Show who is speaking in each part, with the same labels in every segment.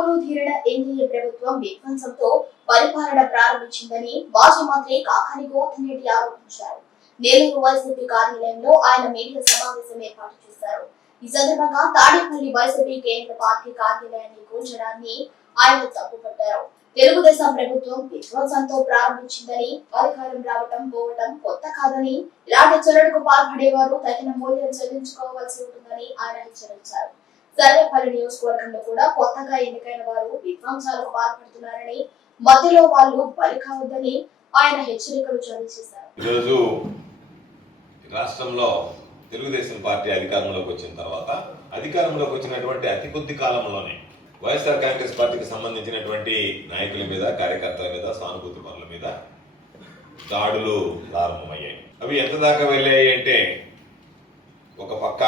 Speaker 1: కొలువుదీరిన NDA ప్రభుత్వం విధ్వంసంతో పరిపాలన ప్రారంభించిందని మాజీ మంత్రి కాకాని గోవర్ధన్ రెడ్డి ఆరోపించారు నెల్లూరు వైసీపీ కార్యాలయంలో ఆయన మీడియా సమావేశం ఏర్పాటు చేశారు ఈ సందర్భంగా తాడేపల్లి వైసీపీ కేంద్ర పార్టీ కార్యాలయాన్ని కూల్చడాన్ని ఆయన తప్పుపట్టారు తెలుగుదేశం ప్రభుత్వం విధ్వంసంతో ప్రారంభించిందని అధికారం రావటం పోవటం కొత్త కాదని ఇలాంటి చర్యలకు పాల్పడేవారు తగిన మూల్యం చెల్లించుకోవాల్సి ఉంటుందని ఆయన హెచ్చరించారు కర్వేపల్లి నియోజకవర్గంలో కూడా కొత్తగా ఎన్నికైన వారు విధ్వంసాలకు పాల్పడుతున్నారని మధ్యలో వాళ్ళు బలి కావద్దని ఆయన హెచ్చరికలు జారీ చేశారు ఈరోజు రాష్ట్రంలో తెలుగుదేశం పార్టీ అధికారంలోకి వచ్చిన తర్వాత అధికారంలోకి వచ్చినటువంటి అతి కొద్ది కాలంలోనే వైఎస్ఆర్ కాంగ్రెస్ పార్టీకి సంబంధించినటువంటి నాయకుల మీద కార్యకర్తల మీద సానుభూతి పనుల మీద దాడులు ప్రారంభమయ్యాయి అవి ఎంత దాకా వెళ్ళాయి అంటే ఒక పక్క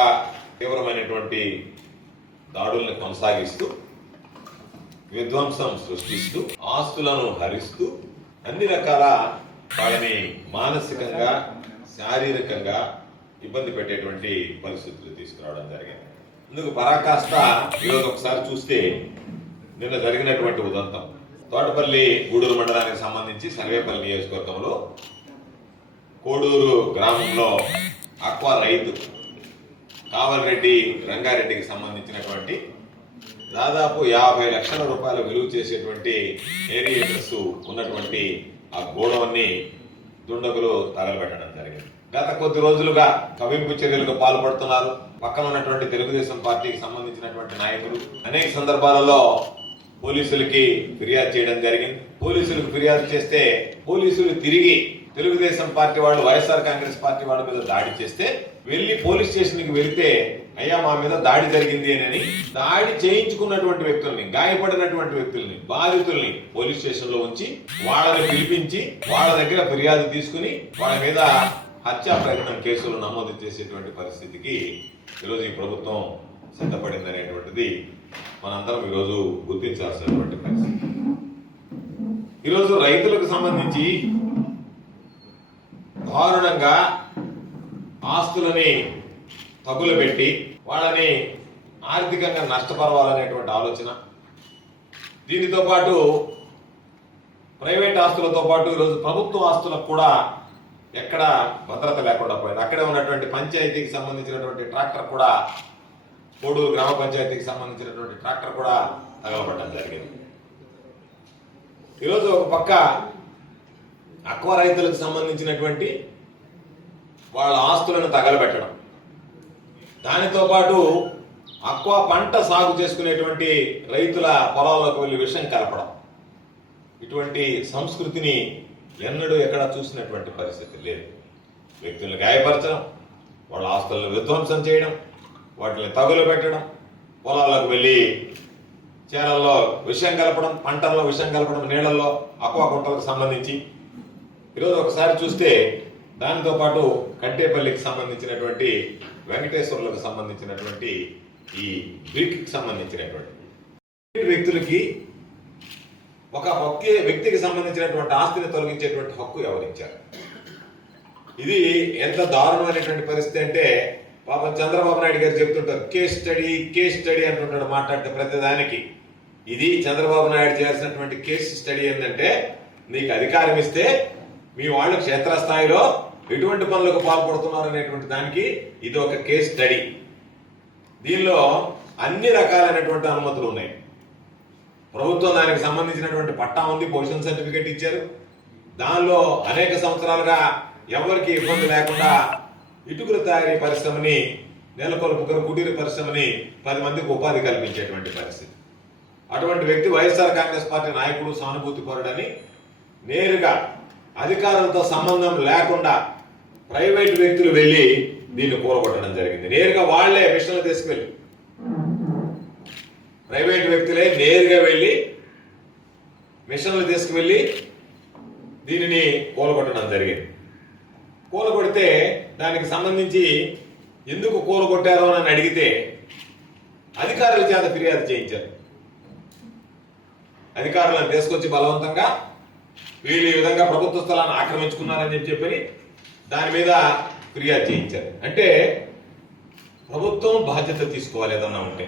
Speaker 1: తీవ్రమైనటువంటి దాడుల్ని కొనసాగిస్తూ విధ్వంసం సృష్టిస్తూ ఆస్తులను హరిస్తూ అన్ని రకాల వాళ్ళని మానసికంగా శారీరకంగా ఇబ్బంది పెట్టేటువంటి పరిస్థితులు తీసుకురావడం జరిగింది ఇందుకు పరాకాష్ట ఈరోజు ఒకసారి చూస్తే నిన్న జరిగినటువంటి ఉదంతం తోటపల్లి గూడూరు మండలానికి సంబంధించి సర్వేపల్లి నియోజకవర్గంలో కోడూరు గ్రామంలో అక్వా రైతు కావలరెడ్డి రంగారెడ్డికి సంబంధించినటువంటి దాదాపు యాభై లక్షల రూపాయల విలువ చేసేటువంటి ఏరియేటర్స్ ఉన్నటువంటి ఆ గోడవన్ని దుండగులు తగలబెట్టడం జరిగింది గత కొద్ది రోజులుగా కవింపు చర్యలకు పాల్పడుతున్నారు పక్కన ఉన్నటువంటి తెలుగుదేశం పార్టీకి సంబంధించినటువంటి నాయకులు అనేక సందర్భాలలో పోలీసులకి ఫిర్యాదు చేయడం జరిగింది పోలీసులకు ఫిర్యాదు చేస్తే పోలీసులు తిరిగి తెలుగుదేశం పార్టీ వాళ్ళు వైఎస్ఆర్ కాంగ్రెస్ పార్టీ వాళ్ళ మీద దాడి చేస్తే వెళ్ళి పోలీస్ స్టేషన్కి వెళ్తే అయ్యా మా మీద దాడి జరిగింది అని దాడి చేయించుకున్నటువంటి వ్యక్తుల్ని గాయపడినటువంటి వ్యక్తుల్ని బాధితుల్ని పోలీస్ స్టేషన్లో ఉంచి వాళ్ళని పిలిపించి వాళ్ళ దగ్గర ఫిర్యాదు తీసుకుని వాళ్ళ మీద హత్యా ప్రయత్నం కేసులు నమోదు చేసేటువంటి పరిస్థితికి ఈరోజు ఈ ప్రభుత్వం సిద్ధపడింది అనేటువంటిది మనందరం ఈరోజు గుర్తించాల్సినటువంటి పరిస్థితి ఈరోజు రైతులకు సంబంధించి దారుణంగా ఆస్తులని తగులు పెట్టి వాళ్ళని ఆర్థికంగా నష్టపరవాలనేటువంటి ఆలోచన దీనితో పాటు ప్రైవేట్ ఆస్తులతో పాటు ఈరోజు ప్రభుత్వ ఆస్తులకు కూడా ఎక్కడ భద్రత లేకుండా పోయింది అక్కడే ఉన్నటువంటి పంచాయతీకి సంబంధించినటువంటి ట్రాక్టర్ కూడా కోడూరు గ్రామ పంచాయతీకి సంబంధించినటువంటి ట్రాక్టర్ కూడా తగలబడడం జరిగింది ఈరోజు ఒక పక్క అక్వ రైతులకు సంబంధించినటువంటి వాళ్ళ ఆస్తులను తగలబెట్టడం దానితో పాటు అక్వా పంట సాగు చేసుకునేటువంటి రైతుల పొలాల్లోకి వెళ్ళి విషయం కలపడం ఇటువంటి సంస్కృతిని ఎన్నడూ ఎక్కడా చూసినటువంటి పరిస్థితి లేదు వ్యక్తులను గాయపరచడం వాళ్ళ ఆస్తులను విధ్వంసం చేయడం వాటిని తగులు పెట్టడం పొలాలకు వెళ్ళి చేలల్లో విషయం కలపడం పంటల్లో విషయం కలపడం నీళ్ళల్లో అక్వా కుంటలకు సంబంధించి ఈరోజు ఒకసారి చూస్తే దానితోపాటు కట్టేపల్లికి సంబంధించినటువంటి వెంకటేశ్వర్లకు సంబంధించినటువంటి ఈ బ్రిక్కి సంబంధించినటువంటి వ్యక్తులకి ఒక ఒకే వ్యక్తికి సంబంధించినటువంటి ఆస్తిని తొలగించేటువంటి హక్కు ఎవరించారు ఇది ఎంత దారుణమైనటువంటి పరిస్థితి అంటే పాపం చంద్రబాబు నాయుడు గారు చెప్తుంటారు కేస్ స్టడీ కేస్ స్టడీ అంటుంటాడు మాట్లాడితే ప్రతిదానికి ఇది చంద్రబాబు నాయుడు చేయాల్సినటువంటి కేసు స్టడీ ఏంటంటే నీకు అధికారం ఇస్తే మీ వాళ్ళు క్షేత్రస్థాయిలో ఎటువంటి పనులకు పాల్పడుతున్నారు అనేటువంటి దానికి ఇది ఒక కేస్ స్టడీ దీనిలో అన్ని రకాలైనటువంటి అనుమతులు ఉన్నాయి ప్రభుత్వం దానికి సంబంధించినటువంటి పట్టా ఉంది పొజిషన్ సర్టిఫికేట్ ఇచ్చారు దానిలో అనేక సంవత్సరాలుగా ఎవరికి ఇబ్బంది లేకుండా ఇటుకల తయారీ పరిశ్రమని ముగ్గురు కుటీర పరిశ్రమని పది మందికి ఉపాధి కల్పించేటువంటి పరిస్థితి అటువంటి వ్యక్తి వైఎస్ఆర్ కాంగ్రెస్ పార్టీ నాయకుడు సానుభూతి పరుడని నేరుగా అధికారంతో సంబంధం లేకుండా ప్రైవేట్ వ్యక్తులు వెళ్ళి దీన్ని కూరగొట్టడం జరిగింది నేరుగా వాళ్లే మిషన్లు తీసుకెళ్ళి ప్రైవేట్ వ్యక్తులే నేరుగా వెళ్ళి మిషన్లు తీసుకువెళ్ళి దీనిని కూలగొట్టడం జరిగింది కూలగొడితే దానికి సంబంధించి ఎందుకు కూలగొట్టారో అని అడిగితే అధికారుల చేత ఫిర్యాదు చేయించారు అధికారులను తీసుకొచ్చి బలవంతంగా వీళ్ళు ఈ విధంగా ప్రభుత్వ స్థలాన్ని ఆక్రమించుకున్నారని చెప్పి చెప్పని దాని మీద ఫిర్యాదు చేయించారు అంటే ప్రభుత్వం బాధ్యత తీసుకోవాలి ఏదన్నా ఉంటే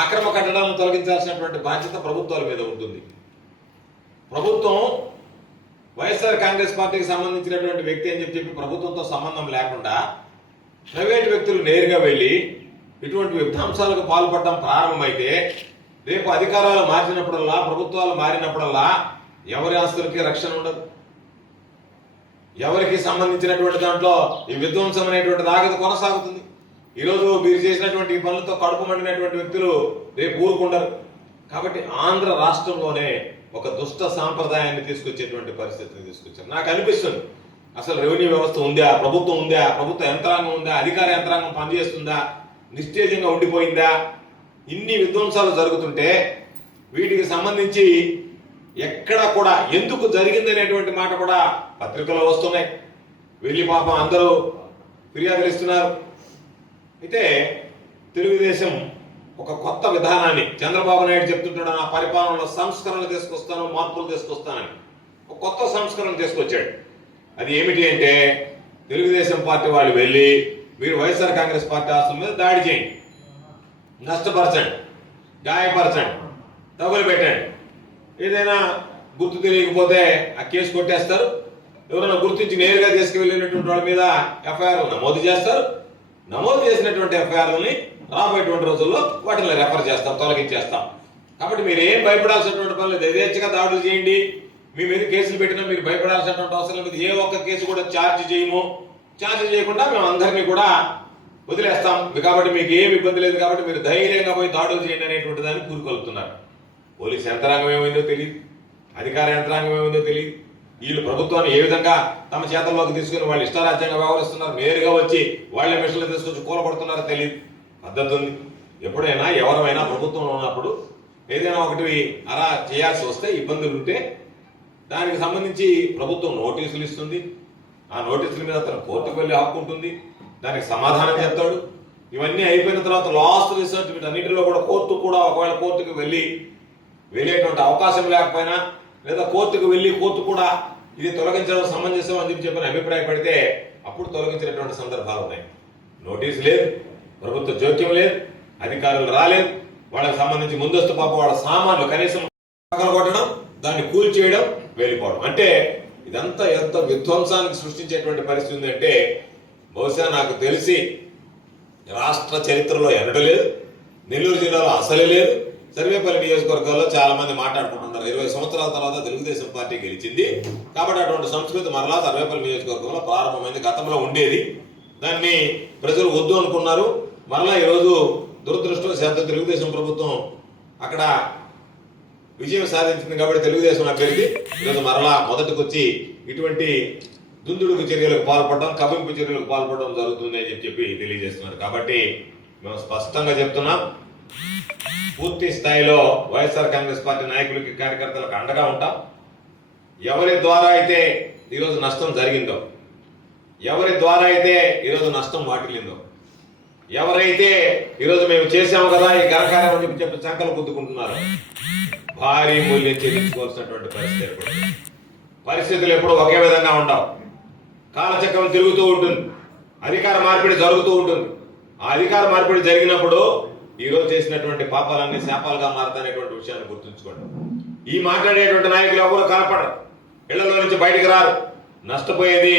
Speaker 1: ఆక్రమ కట్టడాలను తొలగించాల్సినటువంటి బాధ్యత ప్రభుత్వాల మీద ఉంటుంది ప్రభుత్వం వైఎస్ఆర్ కాంగ్రెస్ పార్టీకి సంబంధించినటువంటి వ్యక్తి అని చెప్పి చెప్పి ప్రభుత్వంతో సంబంధం లేకుండా ప్రైవేటు వ్యక్తులు నేరుగా వెళ్ళి ఇటువంటి విధ్వంసాలకు పాల్పడడం ప్రారంభమైతే రేపు అధికారాలు మార్చినప్పుడల్లా ప్రభుత్వాలు మారినప్పుడల్లా ఎవరి ఆస్తులకి రక్షణ ఉండదు ఎవరికి సంబంధించినటువంటి దాంట్లో ఈ విధ్వంసం అనేటువంటి ఆగదు కొనసాగుతుంది ఈరోజు మీరు చేసినటువంటి పనులతో కడుపు మండినటువంటి వ్యక్తులు రేపు ఊరుకుండరు కాబట్టి ఆంధ్ర రాష్ట్రంలోనే ఒక దుష్ట సాంప్రదాయాన్ని తీసుకొచ్చేటువంటి పరిస్థితిని తీసుకొచ్చారు నాకు అనిపిస్తుంది అసలు రెవెన్యూ వ్యవస్థ ఉందా ప్రభుత్వం ఉందా ప్రభుత్వ యంత్రాంగం ఉందా అధికార యంత్రాంగం పనిచేస్తుందా నిశ్చేజంగా ఉండిపోయిందా ఇన్ని విధ్వంసాలు జరుగుతుంటే వీటికి సంబంధించి ఎక్కడ కూడా ఎందుకు జరిగింది అనేటువంటి మాట కూడా పత్రికలో వస్తున్నాయి వెళ్ళి పాపం అందరూ ఫిర్యాదులు ఇస్తున్నారు అయితే తెలుగుదేశం ఒక కొత్త విధానాన్ని చంద్రబాబు నాయుడు చెప్తుంటాడు నా పరిపాలనలో సంస్కరణలు తీసుకొస్తాను మార్పులు తీసుకొస్తానని ఒక కొత్త సంస్కరణ తీసుకొచ్చాడు అది ఏమిటి అంటే తెలుగుదేశం పార్టీ వాళ్ళు వెళ్ళి మీరు వైఎస్ఆర్ కాంగ్రెస్ పార్టీ ఆస్తుల మీద దాడి చేయండి నష్టపరచండి గాయపరచండి తగులు పెట్టండి ఏదైనా గుర్తు తెలియకపోతే ఆ కేసు కొట్టేస్తారు ఎవరైనా గుర్తించి నేరుగా తీసుకువెళ్ళినటువంటి వాళ్ళ మీద ఎఫ్ఐఆర్లు నమోదు చేస్తారు నమోదు చేసినటువంటి ఎఫ్ఐఆర్లని రాబోయేటువంటి రోజుల్లో వాటిని రెఫర్ చేస్తాం తొలగించేస్తాం కాబట్టి మీరు ఏం భయపడాల్సినటువంటి పని లేదు యథేచ్ఛగా దాడులు చేయండి మీ మీద కేసులు పెట్టినా మీరు భయపడాల్సినటువంటి అవసరం లేదు ఏ ఒక్క కేసు కూడా ఛార్జ్ చేయము ఛార్జ్ చేయకుండా మేము అందరినీ కూడా వదిలేస్తాం కాబట్టి మీకు ఏమి ఇబ్బంది లేదు కాబట్టి మీరు ధైర్యంగా పోయి దాడులు చేయండి అనేటువంటి దాన్ని కూరుకొలుతున్నారు పోలీస్ యంత్రాంగం ఏమైందో తెలియదు అధికార యంత్రాంగం ఏమైందో తెలియదు వీళ్ళు ప్రభుత్వాన్ని ఏ విధంగా తమ చేతల్లోకి తీసుకుని వాళ్ళు ఇష్టారాజ్యంగా వ్యవహరిస్తున్నారు నేరుగా వచ్చి వాళ్ళ మిషన్లు తీసుకొచ్చి కూలబడుతున్నారో తెలియదు పద్ధతి ఉంది ఎప్పుడైనా ఎవరైనా ప్రభుత్వంలో ఉన్నప్పుడు ఏదైనా ఒకటి అలా చేయాల్సి వస్తే ఇబ్బందులు ఉంటే దానికి సంబంధించి ప్రభుత్వం నోటీసులు ఇస్తుంది ఆ నోటీసుల మీద అతను కోర్టుకు వెళ్ళి హక్కు ఉంటుంది దానికి సమాధానం చెప్తాడు ఇవన్నీ అయిపోయిన తర్వాత లాస్ట్ రిసర్చ్ వీటన్నిటిలో కూడా కోర్టు కూడా ఒకవేళ కోర్టుకు వెళ్ళి వెళ్ళేటువంటి అవకాశం లేకపోయినా లేదా కోర్టుకు వెళ్ళి కోర్టు కూడా ఇది తొలగించడం సమంజసం అని చెప్పి చెప్పిన అభిప్రాయపడితే అప్పుడు తొలగించినటువంటి సందర్భాలు ఉన్నాయి నోటీస్ లేదు ప్రభుత్వ జోక్యం లేదు అధికారులు రాలేదు వాళ్ళకి సంబంధించి ముందస్తు పాప వాళ్ళ సామాన్లు కనీసం కొట్టడం దాన్ని కూల్చేయడం వెళ్ళిపోవడం అంటే ఇదంతా ఎంత విధ్వంసానికి సృష్టించేటువంటి పరిస్థితి ఉందంటే బహుశా నాకు తెలిసి రాష్ట్ర చరిత్రలో ఎనడలేదు లేదు నెల్లూరు జిల్లాలో అసలే లేదు సర్వేపల్లి నియోజకవర్గాల్లో చాలా మంది మాట్లాడుకుంటున్నారు ఇరవై సంవత్సరాల తర్వాత తెలుగుదేశం పార్టీ గెలిచింది కాబట్టి అటువంటి సంస్కృతి మరలా సర్వేపల్లి నియోజకవర్గంలో ప్రారంభమైంది గతంలో ఉండేది దాన్ని ప్రజలు వద్దు అనుకున్నారు మరలా ఈరోజు శాతం తెలుగుదేశం ప్రభుత్వం అక్కడ విజయం సాధించింది కాబట్టి తెలుగుదేశం అభ్యర్థి ఈరోజు మరలా మొదటికొచ్చి ఇటువంటి దుందుడుకు చర్యలకు పాల్పడడం కబింపు చర్యలకు పాల్పడడం జరుగుతుంది అని చెప్పి తెలియజేస్తున్నారు కాబట్టి మేము స్పష్టంగా చెప్తున్నాం పూర్తి స్థాయిలో వైఎస్ఆర్ కాంగ్రెస్ పార్టీ నాయకులకి కార్యకర్తలకు అండగా ఉంటాం ఎవరి ద్వారా అయితే ఈరోజు నష్టం జరిగిందో ఎవరి ద్వారా అయితే ఈరోజు నష్టం వాటిల్లిందో ఎవరైతే ఈరోజు మేము చేసాము కదా ఈ ఘనకార్యం అని చెప్పి చెప్పి చంకలు గుద్దుకుంటున్నారు భారీ మూల్యం చెల్లించుకోవాల్సినటువంటి పరిస్థితి ఏర్పడుతుంది పరిస్థితులు ఎప్పుడూ ఒకే విధంగా ఉండవు కాలచక్రం తిరుగుతూ ఉంటుంది అధికార మార్పిడి జరుగుతూ ఉంటుంది ఆ అధికార మార్పిడి జరిగినప్పుడు ఈరోజు చేసినటువంటి పాపాలన్నీ శాపాలుగా మారతానేటువంటి విషయాన్ని గుర్తుంచుకోండి ఈ మాట్లాడేటువంటి నాయకులు ఎవరు కనపడరు ఇళ్లలో నుంచి బయటకు రారు నష్టపోయేది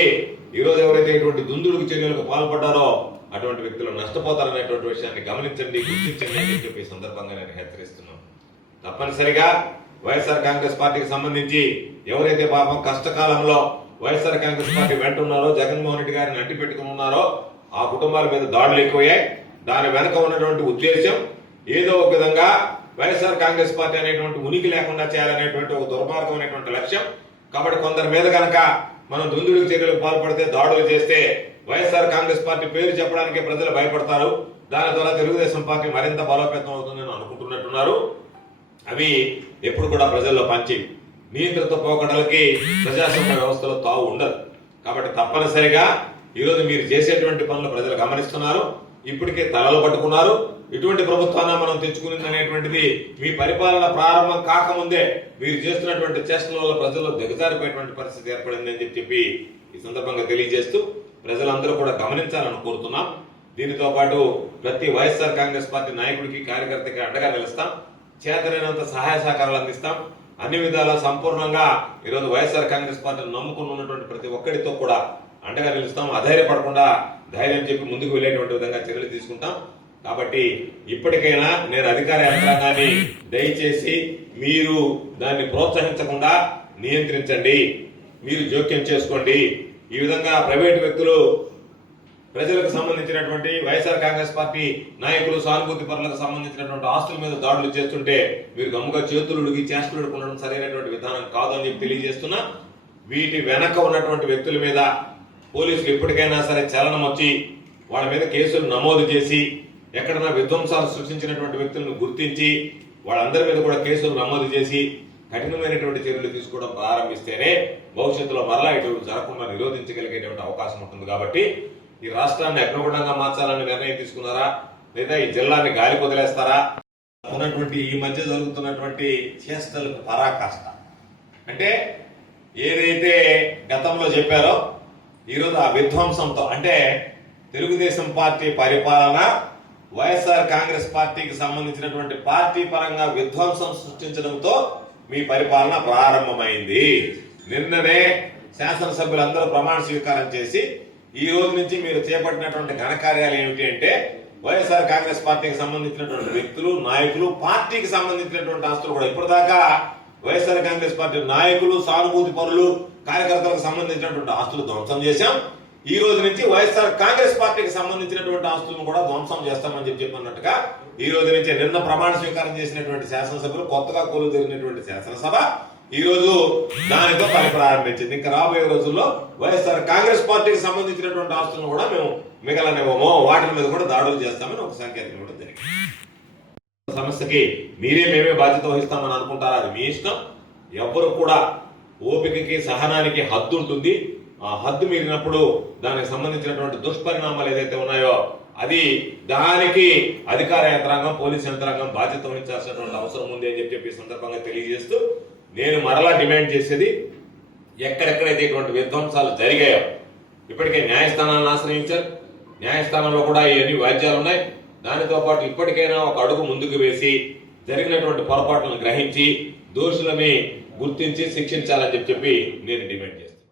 Speaker 1: ఈరోజు ఎవరైతే ఇటువంటి దుందుడుకు చర్యలకు పాల్పడ్డారో అటువంటి వ్యక్తులు నష్టపోతారనేటువంటి విషయాన్ని గమనించండి గుర్తించండి అని చెప్పి సందర్భంగా నేను హెచ్చరిస్తున్నాను తప్పనిసరిగా వైఎస్ఆర్ కాంగ్రెస్ పార్టీకి సంబంధించి ఎవరైతే పాపం కష్టకాలంలో వైఎస్ఆర్ కాంగ్రెస్ పార్టీ వెంటున్నారో జగన్మోహన్ రెడ్డి గారిని అంటిపెట్టుకుని ఉన్నారో ఆ కుటుంబాల మీద దాడులు ఎక్కువయ్యాయి దాని వెనక ఉన్నటువంటి ఉద్దేశం ఏదో ఒక విధంగా వైఎస్ఆర్ కాంగ్రెస్ పార్టీ అనేటువంటి ఉనికి లేకుండా చేయాలనేటువంటి ఒక దుర్మార్గమైనటువంటి లక్ష్యం కాబట్టి కొందరి మీద కనుక మనం దుందుడు చర్యలకు పాల్పడితే దాడులు చేస్తే వైఎస్ఆర్ కాంగ్రెస్ పార్టీ పేరు చెప్పడానికి ప్రజలు భయపడతారు దాని ద్వారా తెలుగుదేశం పార్టీ మరింత బలోపేతం అవుతుందని అనుకుంటున్నట్టున్నారు అవి ఎప్పుడు కూడా ప్రజల్లో పంచి నియంత్రిత పోకడలకి ప్రజాస్వామ్య వ్యవస్థలో తావు ఉండదు కాబట్టి తప్పనిసరిగా ఈరోజు మీరు చేసేటువంటి పనులు ప్రజలు గమనిస్తున్నారు ఇప్పటికే తలలు పట్టుకున్నారు ఇటువంటి ప్రభుత్వాన్ని మనం తెచ్చుకుని అనేటువంటిది మీ పరిపాలన ప్రారంభం కాకముందే మీరు చేస్తున్నటువంటి చేష్టల వల్ల ప్రజల్లో దిగజారిపోయేటువంటి పరిస్థితి ఏర్పడింది అని చెప్పి ఈ సందర్భంగా తెలియజేస్తూ ప్రజలందరూ కూడా గమనించాలని కోరుతున్నాం దీనితో పాటు ప్రతి వైఎస్ఆర్ కాంగ్రెస్ పార్టీ నాయకుడికి కార్యకర్తకి అండగా నిలుస్తాం చేతనైనంత సహాయ సహకారాలు అందిస్తాం అన్ని విధాలా సంపూర్ణంగా ఈరోజు వైఎస్ఆర్ కాంగ్రెస్ పార్టీని నమ్ముకుని ఉన్నటువంటి ప్రతి ఒక్కరితో కూడా అండగా నిలుస్తాం అధైర్యపడకుండా ధైర్యం చెప్పి ముందుకు వెళ్ళేటువంటి విధంగా చర్యలు తీసుకుంటాం కాబట్టి ఇప్పటికైనా నేను అధికార యంత్రాంగాన్ని దయచేసి మీరు దాన్ని ప్రోత్సహించకుండా నియంత్రించండి మీరు జోక్యం చేసుకోండి ఈ విధంగా ప్రైవేటు వ్యక్తులు ప్రజలకు సంబంధించినటువంటి వైఎస్ఆర్ కాంగ్రెస్ పార్టీ నాయకులు సానుభూతి పరులకు సంబంధించినటువంటి ఆస్తుల మీద దాడులు చేస్తుంటే మీరు గమ్ముగా చేతులు ఉడిగి చేష్టలు ఉడుకుండడం సరైనటువంటి విధానం కాదు అని చెప్పి తెలియజేస్తున్నా వీటి వెనక ఉన్నటువంటి వ్యక్తుల మీద పోలీసులు ఇప్పటికైనా సరే చలనం వచ్చి వాళ్ళ మీద కేసులు నమోదు చేసి ఎక్కడన్నా విధ్వంసాలు సృష్టించినటువంటి వ్యక్తులను గుర్తించి వాళ్ళందరి మీద కూడా కేసులు నమోదు చేసి కఠినమైనటువంటి చర్యలు తీసుకోవడం ప్రారంభిస్తేనే భవిష్యత్తులో మరలా ఇటువంటి జరగకుండా నిరోధించగలిగేటువంటి అవకాశం ఉంటుంది కాబట్టి ఈ రాష్ట్రాన్ని అగ్రగుణంగా మార్చాలని నిర్ణయం తీసుకున్నారా లేదా ఈ జిల్లాని గాలి వదిలేస్తారా ఉన్నటువంటి ఈ మధ్య జరుగుతున్నటువంటి చేష్టలకు పరాకాష్ట అంటే ఏదైతే గతంలో చెప్పారో ఈరోజు ఆ విధ్వంసంతో అంటే తెలుగుదేశం పార్టీ పరిపాలన వైఎస్ఆర్ కాంగ్రెస్ పార్టీకి సంబంధించినటువంటి పార్టీ పరంగా విధ్వంసం సృష్టించడంతో మీ పరిపాలన ప్రారంభమైంది నిన్ననే శాసనసభ్యులందరూ ప్రమాణ స్వీకారం చేసి ఈ రోజు నుంచి మీరు చేపట్టినటువంటి ఘనకార్యాలు ఏమిటి అంటే వైఎస్ఆర్ కాంగ్రెస్ పార్టీకి సంబంధించినటువంటి వ్యక్తులు నాయకులు పార్టీకి సంబంధించినటువంటి ఆస్తులు కూడా ఇప్పటిదాకా వైఎస్ఆర్ కాంగ్రెస్ పార్టీ నాయకులు సానుభూతి పరులు కార్యకర్తలకు సంబంధించినటువంటి ఆస్తులు ధ్వంసం చేశాం ఈ రోజు నుంచి వైఎస్ఆర్ కాంగ్రెస్ పార్టీకి సంబంధించినటువంటి ఆస్తులను కూడా ధ్వంసం చేస్తామని చెప్పి చెప్పినట్టుగా ఈ రోజు నుంచి నిన్న ప్రమాణ స్వీకారం చేసినటువంటి శాసనసభ్యులు కొత్తగా కోలు జరిగినటువంటి శాసనసభ ఈ రోజు దానితో పని ప్రారంభించింది ఇంకా రాబోయే రోజుల్లో వైఎస్ఆర్ కాంగ్రెస్ పార్టీకి సంబంధించినటువంటి ఆస్తులను కూడా మేము మిగలనివ్వము వాటి మీద కూడా దాడులు చేస్తామని ఒక సంకేతం కూడా జరిగింది సమస్యకి మీరే మేమే బాధ్యత వహిస్తామని అనుకుంటారా అది మీ ఇష్టం ఎవరు కూడా ఓపికకి సహనానికి హద్దు ఉంటుంది ఆ హద్దు మీరినప్పుడు దానికి సంబంధించినటువంటి దుష్పరిణామాలు ఏదైతే ఉన్నాయో అది దానికి అధికార యంత్రాంగం పోలీస్ యంత్రాంగం బాధ్యత వహించాల్సినటువంటి అవసరం ఉంది అని చెప్పి సందర్భంగా తెలియజేస్తూ నేను మరలా డిమాండ్ చేసేది ఎక్కడెక్కడైతే ఇటువంటి విధ్వంసాలు జరిగాయో ఇప్పటికే న్యాయస్థానాలను ఆశ్రయించారు న్యాయస్థానంలో కూడా ఇవన్నీ వాద్యాలు ఉన్నాయి దానితో పాటు ఇప్పటికైనా ఒక అడుగు ముందుకు వేసి జరిగినటువంటి పొరపాట్లను గ్రహించి దోషులని గుర్తించి శిక్షించాలని చెప్పి నేను డిమాండ్ చేస్తాను